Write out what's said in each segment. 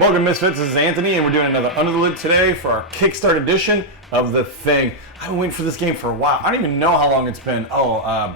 Welcome, Misfits. This is Anthony, and we're doing another Under the Lid today for our Kickstarter edition of The Thing. I've been waiting for this game for a while. I don't even know how long it's been. A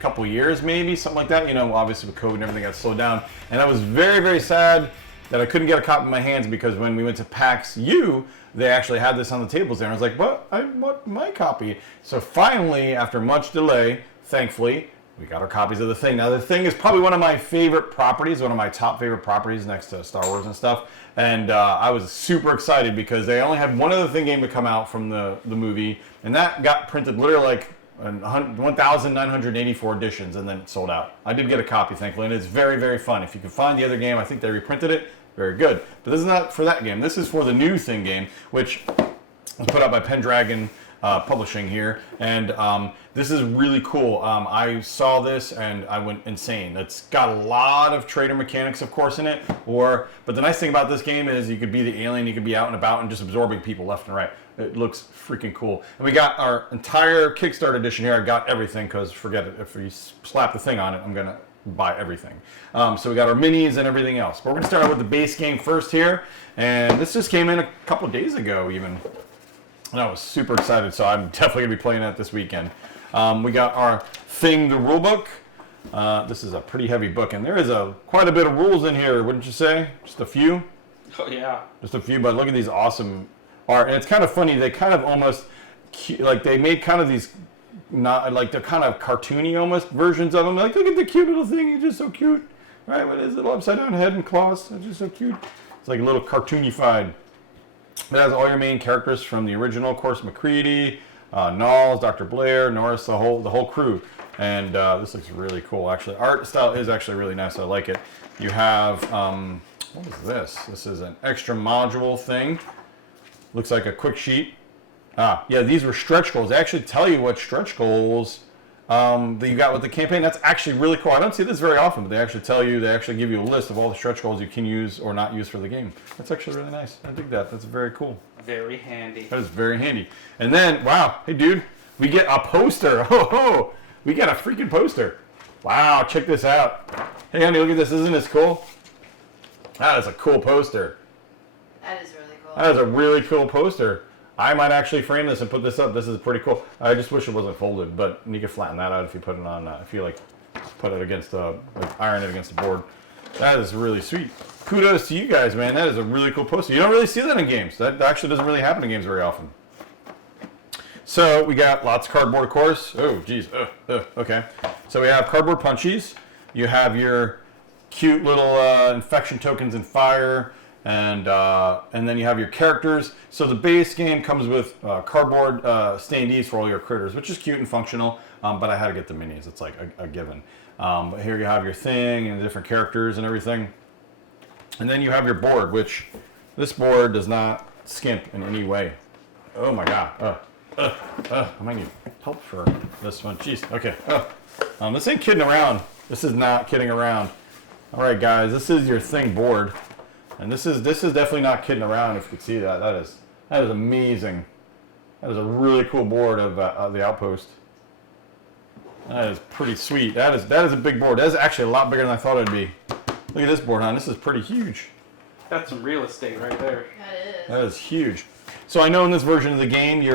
couple years maybe, something like that. You know, obviously with COVID and everything got slowed down. And I was very, very sad that I couldn't get a copy in my hands because when we went to PAX U, they actually had this on the tables there. And I was like, well, I want my copy. So finally, after much delay, thankfully, we got our copies of The Thing. Now, The Thing is probably one of my favorite properties, one of my top favorite properties next to Star Wars and stuff. And I was super excited because they only had one other Thing game to come out from the movie, and that got printed literally like 1,984 editions and then sold out. I did get a copy, thankfully, and it's very, very fun. If you can find the other game, I think they reprinted it. Very good. But this is not for that game. This is for the new Thing game, which was put out by Pendragon Publishing here, and this is really cool. I saw this and I went insane. It's got a lot of trader mechanics, of course, in it. But the nice thing about this game is you could be the alien, you could be out and about and just absorbing people left and right. It looks freaking cool. And we got our entire Kickstarter edition here. I got everything because forget it. If we slap the thing on it, I'm gonna buy everything. So we got our minis and everything else. But we're gonna start out with the base game first here, and this just came in a couple days ago even. And I was super excited, so I'm definitely going to be playing that this weekend. We got our Thing, the rulebook. This is a pretty heavy book, and there is quite a bit of rules in here, wouldn't you say? Just a few? Oh, yeah. Just a few, but look at these awesome art. And it's kind of funny, they kind of almost, like they made kind of these, not like they're kind of cartoony almost versions of them. Like, look at the cute little thing, he's just so cute. Right, what is it, little upside down head and claws? It's just so cute. It's like a little cartoonified. It has all your main characters from the original, of course, McCready, Knowles, Dr. Blair, Norris, the whole crew. And this looks really cool, actually. Art style is actually really nice. I like it. You have, what is this? This is an extra module thing. Looks like a quick sheet. Yeah, these were stretch goals. They actually tell you what stretch goals that you got with the campaign. That's actually really cool. I don't see this very often, but they actually give you a list of all the stretch goals you can use or not use for the game. That's actually really nice. I dig that. That's very cool. Very handy. That is very handy. And then, wow, hey dude, we get a poster. Oh, we got a freaking poster. Wow, check this out. Hey honey, look at this. Isn't this cool? That is a cool poster. That is really cool. That is a really cool poster. I might actually frame this and put this up. This is pretty cool. I just wish it wasn't folded, but you can flatten that out if you put it on, if you like put it against, iron it against the board. That is really sweet. Kudos to you guys, man. That is a really cool poster. You don't really see that in games. That actually doesn't really happen in games very often. So we got lots of cardboard, of course. Oh, geez. Okay. So we have cardboard punchies. You have your cute little infection tokens and fire. And then you have your characters. So the base game comes with cardboard standees for all your critters, which is cute and functional. But I had to get the minis. It's like a given. But here you have your thing and the different characters and everything. And then you have your board, which this board does not skimp in any way. Oh my god. I might need help for this one. Jeez. Okay. This ain't kidding around. This is not kidding around. All right, guys. This is your Thing board. And this is definitely not kidding around. If you could see that, that is amazing. That is a really cool board of the Outpost. That is pretty sweet. That is a big board. That is actually a lot bigger than I thought it'd be. Look at this board, hon. This is pretty huge. That's some real estate right there. That is huge. So I know in this version of the game, you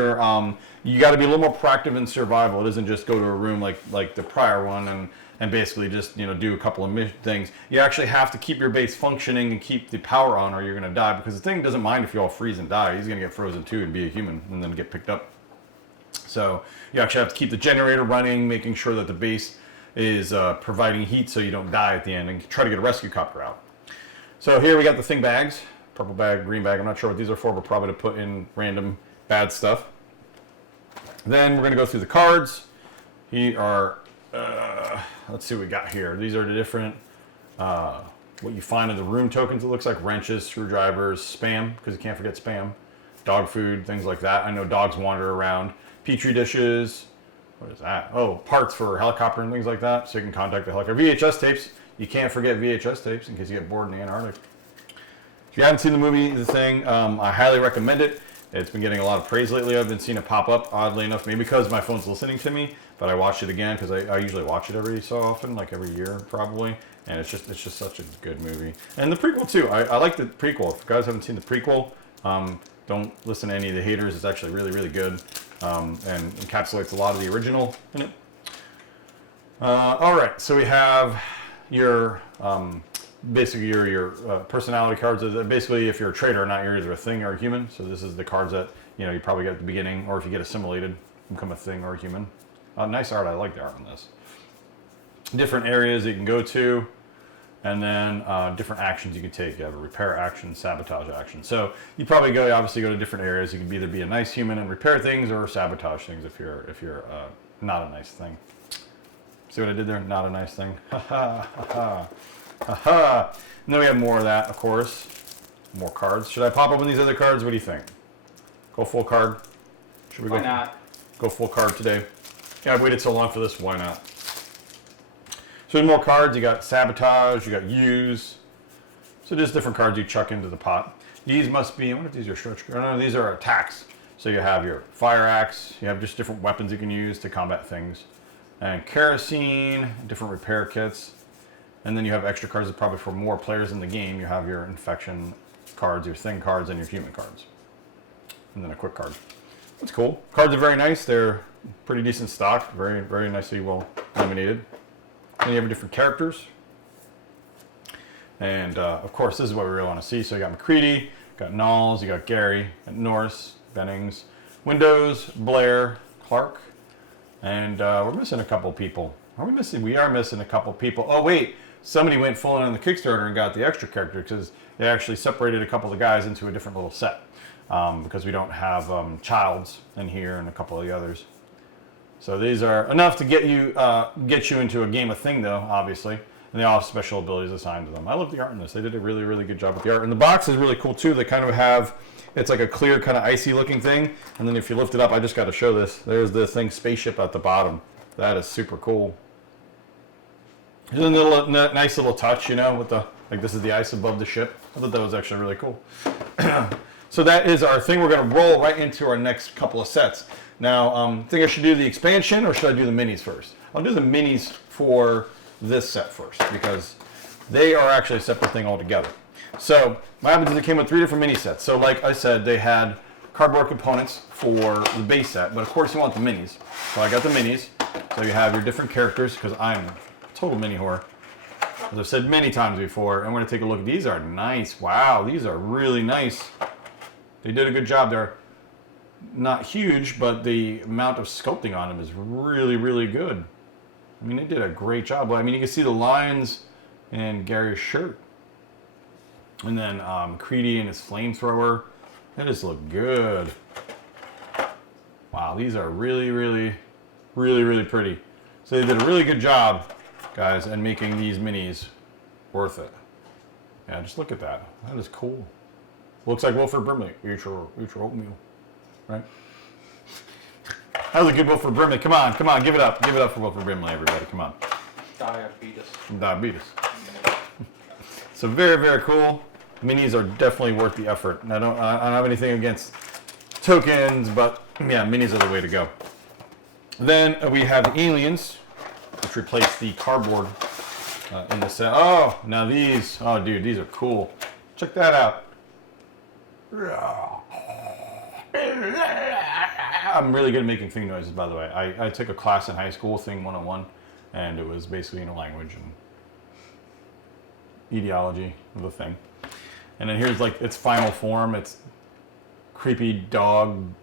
got to be a little more proactive in survival. It isn't just go to a room like the prior one and basically just do a couple of things. You actually have to keep your base functioning and keep the power on, or you're going to die, because the Thing doesn't mind if you all freeze and die. He's going to get frozen too and be a human and then get picked up. So you actually have to keep the generator running, making sure that the base is providing heat so you don't die at the end, and try to get a rescue copter out. So here we got the Thing bags, purple bag, green bag. I'm not sure what these are for, but probably to put in random bad stuff. Then we're going to go through the cards. Here are let's see what we got here. These are the different, what you find in the room tokens. It looks like wrenches, screwdrivers, spam, because you can't forget spam, dog food, things like that. I know dogs wander around. Petri dishes. What is that? Oh, parts for helicopter and things like that, so you can contact the helicopter. VHS tapes. You can't forget VHS tapes in case you get bored in the Antarctic. If you haven't seen the movie, The Thing, I highly recommend it. It's been getting a lot of praise lately. I've been seeing it pop up, oddly enough, maybe because my phone's listening to me, but I watched it again because I usually watch it every so often, like every year probably. And it's just such a good movie. And the prequel too. I like the prequel. If you guys haven't seen the prequel, don't listen to any of the haters. It's actually really, really good. And encapsulates a lot of the original in it. All right, so we have your basically your personality cards. Basically, if you're a trader or not, you're either a thing or a human. So this is the cards that you probably get at the beginning, or if you get assimilated, you become a thing or a human. Nice art. I like the art on this. Different areas you can go to, and then different actions you can take. You have a repair action, sabotage action. So you probably obviously go to different areas. You can either be a nice human and repair things, or sabotage things if you're not a nice thing. See what I did there? Not a nice thing. Ha ha ha ha. Ha. And then we have more of that, of course. More cards. Should I pop open these other cards? What do you think? Go full card. Should we Why not? go full card today? Yeah, I've waited so long for this. Why not? So in more cards, you got sabotage, you got use. So just different cards you chuck into the pot. These must be, I wonder if these are stretch cards. No, these are attacks. So you have your fire axe, you have just different weapons you can use to combat things. And kerosene, different repair kits. And then you have extra cards that probably for more players in the game. You have your infection cards, your thing cards, and your human cards. And then a quick card. That's cool. Cards are very nice. They're pretty decent stock. Very, very nicely well laminated. And you have different characters. And of course, this is what we really want to see. So you got McCready, got Knowles, you got Gary, got Norris, Bennings, Windows, Blair, Clark. And we're missing a couple people. Are we missing? We are missing a couple people. Oh, wait. Somebody went full in on the Kickstarter and got the extra character because they actually separated a couple of the guys into a different little set. Because we don't have Childs in here and a couple of the others. So these are enough to get you into a game of thing, though, obviously. And they all have special abilities assigned to them. I love the art in this. They did a really, really good job with the art. And the box is really cool, too. They kind of have, it's like a clear kind of icy looking thing. And then if you lift it up, I just got to show this. There's the thing, spaceship at the bottom. That is super cool. Isn't it a nice little touch, with the, like this is the ice above the ship. I thought that was actually really cool. So that is our thing. We're going to roll right into our next couple of sets. Now, think I should do the expansion or should I do the minis first? I'll do the minis for this set first because they are actually a separate thing altogether. So what happens is it came with 3 different mini sets. So like I said, they had cardboard components for the base set, but of course you want the minis. So I got the minis. So you have your different characters because I'm a total mini whore. As I've said many times before, I'm going to take a look. These are nice. Wow, these are really nice. They did a good job. They're not huge, but the amount of sculpting on them is really, really good. I mean, they did a great job. I mean, you can see the lines in Gary's shirt. And then Creedy and his flamethrower. They just look good. Wow, these are really, really, really, really pretty. So they did a really good job, guys, in making these minis worth it. Yeah, just look at that. That is cool. Looks like Wilford Brimley. Eat your oatmeal. Right? That was a good Wilford Brimley. Come on, give it up. Give it up for Wilford Brimley, everybody. Come on. Diabetes. So very, very cool. Minis are definitely worth the effort. And I don't have anything against tokens, but yeah, minis are the way to go. Then we have the aliens, which replace the cardboard in the set. Oh, now these. Oh, dude, these are cool. Check that out. I'm really good at making thing noises, by the way. I took a class in high school, Thing 101, and it was basically in a language and ideology of the thing. And then here's like its final form. It's creepy dog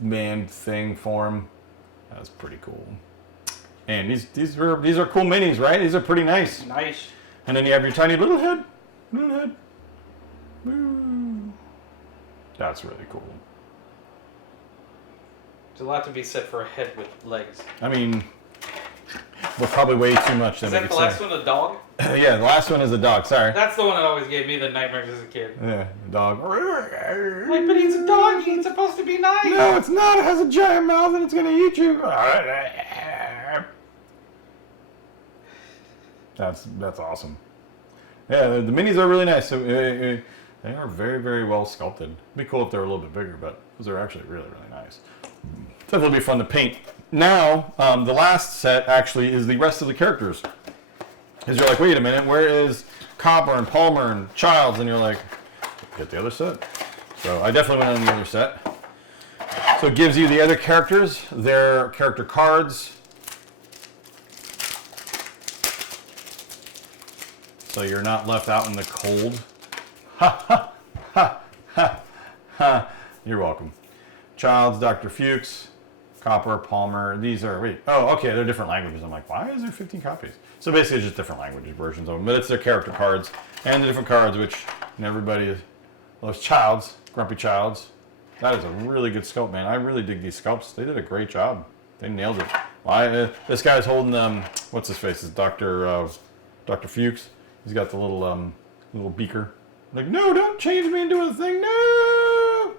man thing form. That's pretty cool. And these are cool minis, right? These are pretty nice. Nice. And then you have your tiny little head. Woo. That's really cool. There's a lot to be said for a head with legs. I mean, we're probably way too much. Is that the last one, a dog? Yeah, the last one is a dog. Sorry. That's the one that always gave me the nightmares as a kid. Yeah, dog. Like, but he's a dog. He's supposed to be nice. No, it's not. It has a giant mouth and it's gonna eat you. That's awesome. Yeah, the minis are really nice. So, they are very, very well sculpted. It'd be cool if they were a little bit bigger, but those are actually really, really nice. Definitely be fun to paint. Now, the last set actually is the rest of the characters. Because you're like, wait a minute, where is Copper and Palmer and Childs? And you're like, get the other set. So I definitely went on the other set. So it gives you the other characters, their character cards. So you're not left out in the cold. Ha ha ha ha ha. You're welcome. Childs, Dr. Fuchs, Copper, Palmer. These are, wait, oh, okay, they're different languages. I'm like, why is there 15 copies? So basically it's just different languages versions of them. But it's their character cards and the different cards, which everybody loves. Childs, Grumpy Childs. That is a really good sculpt, man. I really dig these sculpts. They did a great job. They nailed it. This guy's holding, what's his face? It's Dr. Fuchs. He's got the little beaker. Like, no, don't change me into a thing. No!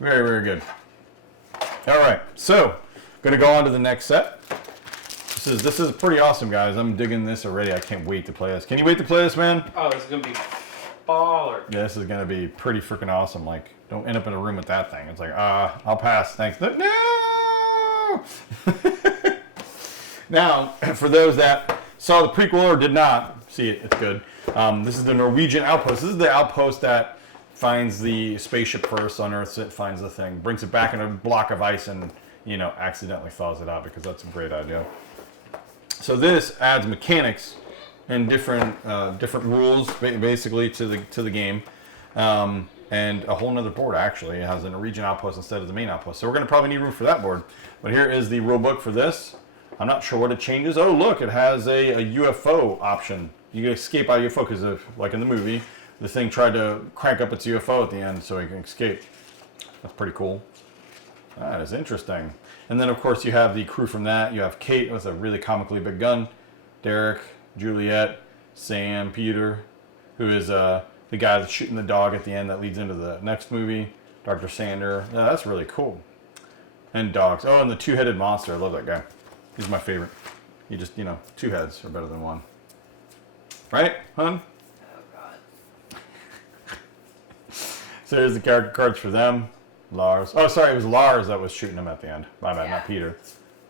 Very, very good. All right, so going to go on to the next set. This is pretty awesome, guys. I'm digging this already. I can't wait to play this. Can you wait to play this, man? Oh, this is gonna be baller. Yeah, this is going to be pretty freaking awesome. Like, don't end up in a room with that thing. It's like, I'll pass. Thanks. No! Now, for those that saw the prequel or did not see it, it's good. This is the Norwegian Outpost. This is the outpost that finds the spaceship first, unearths it, finds the thing, brings it back in a block of ice, and accidentally thaws it out, because that's a great idea. So this adds mechanics and different rules basically to the game, and a whole nother board. Actually, it has a Norwegian Outpost instead of the main outpost. So we're going to probably need room for that board. But here is the rule book for this. I'm not sure what it changes. Oh, look, it has a UFO option. You can escape out of UFO because, like in the movie, the thing tried to crank up its UFO at the end so he can escape. That's pretty cool. That is interesting. And then, of course, you have the crew from that. You have Kate with a really comically big gun, Derek, Juliet, Sam, Peter, who is the guy that's shooting the dog at the end that leads into the next movie, Dr. Sander. Yeah, that's really cool. And dogs. Oh, and the two-headed monster. I love that guy. He's my favorite. He just, two heads are better than one. Right, hun? Oh, God. So here's the character cards for them. Lars. Oh, sorry, it was Lars that was shooting him at the end. My bad, not Peter.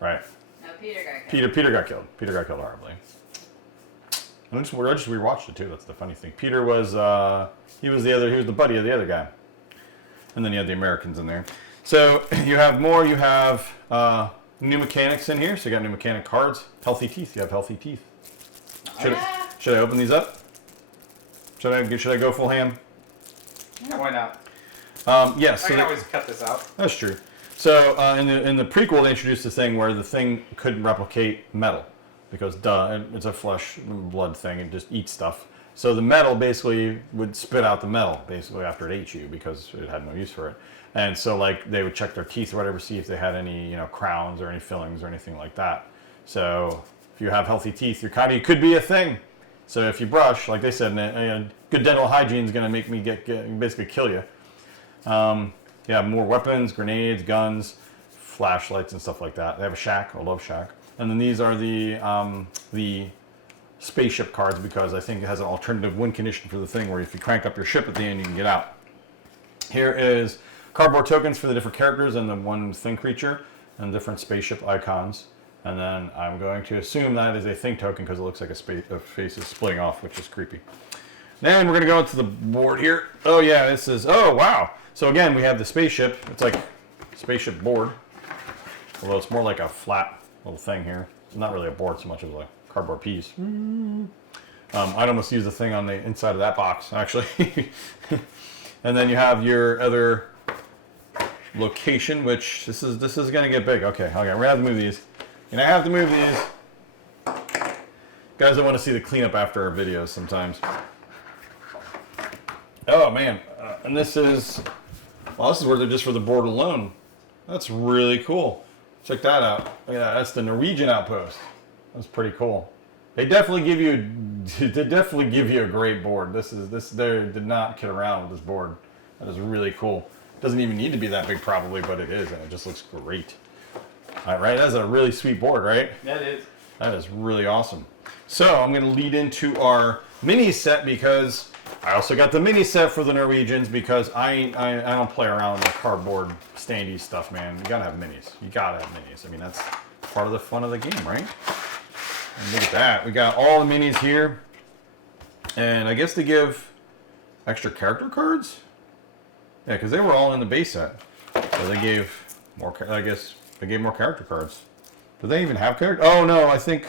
Right. No, Peter got killed. Peter got killed. Peter got killed horribly. I just rewatched it too. That's the funny thing. Peter was he was the buddy of the other guy, and then you had the Americans in there. So you have more. You have new mechanics in here. So you got new mechanic cards. Healthy teeth. You have healthy teeth. Should I open these up? Should I go full ham? Yeah, why not? Yes. I can always cut this out. That's true. So in the prequel, they introduced this thing where the thing couldn't replicate metal because it's a flesh and blood thing. It just eats stuff. So the metal basically would spit out the metal basically after it ate you because it had no use for it. And so like they would check their teeth or whatever, see if they had any crowns or any fillings or anything like that. So if you have healthy teeth, you could be a thing. So if you brush, like they said, good dental hygiene is going to make me basically kill you. You have more weapons, grenades, guns, flashlights, and stuff like that. They have a shack. I love shack. And then these are the spaceship cards because I think it has an alternative win condition for the thing where if you crank up your ship at the end, you can get out. Here is cardboard tokens for the different characters and the one thing creature and different spaceship icons. And then I'm going to assume that is a thing token because it looks like a face is splitting off, which is creepy. Then we're going to go into the board here. Oh, yeah, this is... Oh, wow. So, again, we have the spaceship. It's like a spaceship board. Although it's more like a flat little thing here. It's not really a board so much as a cardboard piece. I'd almost use the thing on the inside of that box, actually. And then you have your other location, which this is going to get big. Okay, we're going to have to move these. And I have to move these. Guys, I want to see the cleanup after our videos sometimes. Oh, man. And this is where they're just for the board alone. That's really cool. Check that out. Look at that. That's the Norwegian Outpost. That's pretty cool. They definitely give you a great board. They did not kid around with this board. That is really cool. Doesn't even need to be that big probably, but it is, and it just looks great. All right, that's a really sweet board, right? That is. That is really awesome. So I'm going to lead into our mini set because I also got the mini set for the Norwegians because I don't play around with the cardboard standy stuff, man. You gotta have minis. You gotta have minis. I mean, that's part of the fun of the game, right? And look at that. We got all the minis here. And I guess they give extra character cards? Yeah, because they were all in the base set. So they gave more, I guess, they gave more character cards. Do they even have character? Oh, no, I think,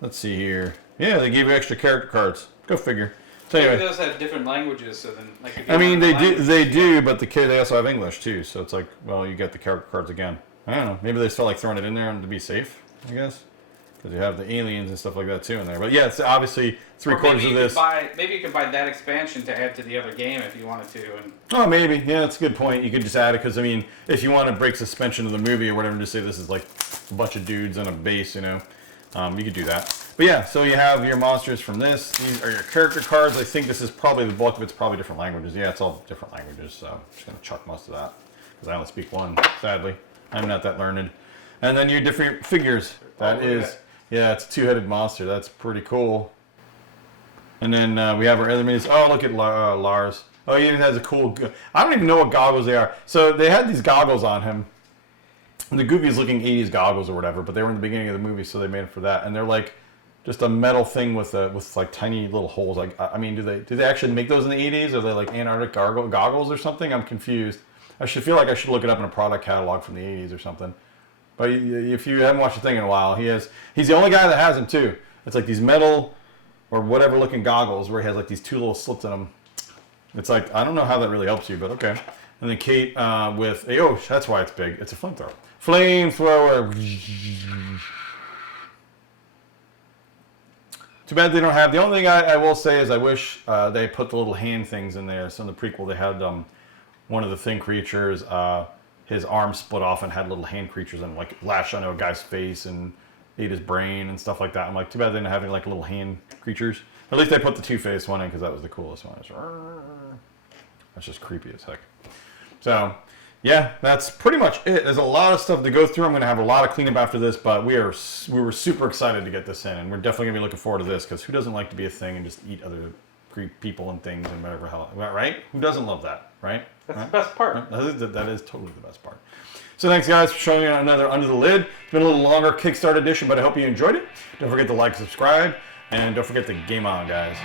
let's see here. Yeah, they gave you extra character cards. Go figure. So anyway, maybe those have different languages, so then like. If you I mean, learn the they language, do, but they also have English too. So it's like, well, you get the character cards again. I don't know. Maybe they just felt like throwing it in there to be safe, I guess, because you have the aliens and stuff like that too in there. But yeah, it's obviously three-quarters of this. Maybe you could buy that expansion to add to the other game if you wanted to. And Oh, maybe. Yeah, that's a good point. You could just add it because I mean, if you want to break suspension of the movie or whatever, and just say this is like a bunch of dudes on a base, you know, you could do that. But yeah, so you have your monsters from this. These are your character cards. I think this is probably the bulk of it's probably different languages. Yeah, it's all different languages. So I'm just gonna chuck most of that because I only speak one. Sadly, I'm not that learned. And then your different figures. That is, yeah, it's a two-headed monster. That's pretty cool. And then we have our other minis. Oh, look at Lars. Oh, he even has a cool. I don't even know what goggles they are. So they had these goggles on him. The Goofy's looking 80s goggles or whatever, but they were in the beginning of the movie, so they made it for that. And they're like just a metal thing with like tiny little holes. Like, I mean, do they actually make those in the 80s? Are they like Antarctic goggles or something? I'm confused. I should feel like I should look it up in a product catalog from the 80s or something. But if you haven't watched the thing in a while, he's the only guy that has them too. It's like these metal or whatever looking goggles where he has like these two little slits in them. It's like, I don't know how that really helps you, but okay. And then Kate with a, oh, that's why it's big. It's a flamethrower. Flamethrower. Too bad they don't have. The only thing I will say is I wish they put the little hand things in there. So in the prequel, they had one of the thing creatures, his arm split off and had little hand creatures and like lashed onto a guy's face and ate his brain and stuff like that. I'm like, too bad they didn't have any like little hand creatures. At least they put the Two-Face one in because that was the coolest one. That's just creepy as heck. So, yeah, that's pretty much it. There's a lot of stuff to go through. I'm going to have a lot of cleanup after this, but we were super excited to get this in, and we're definitely going to be looking forward to this because who doesn't like to be a thing and just eat other people and things and whatever hell, right? Who doesn't love that, right? that's right? the best part. That is totally the best part. So thanks, guys, for showing you another Under the Lid. It's been a little longer Kickstarter edition, but I hope you enjoyed it. Don't forget to like, subscribe, and don't forget to game on, guys.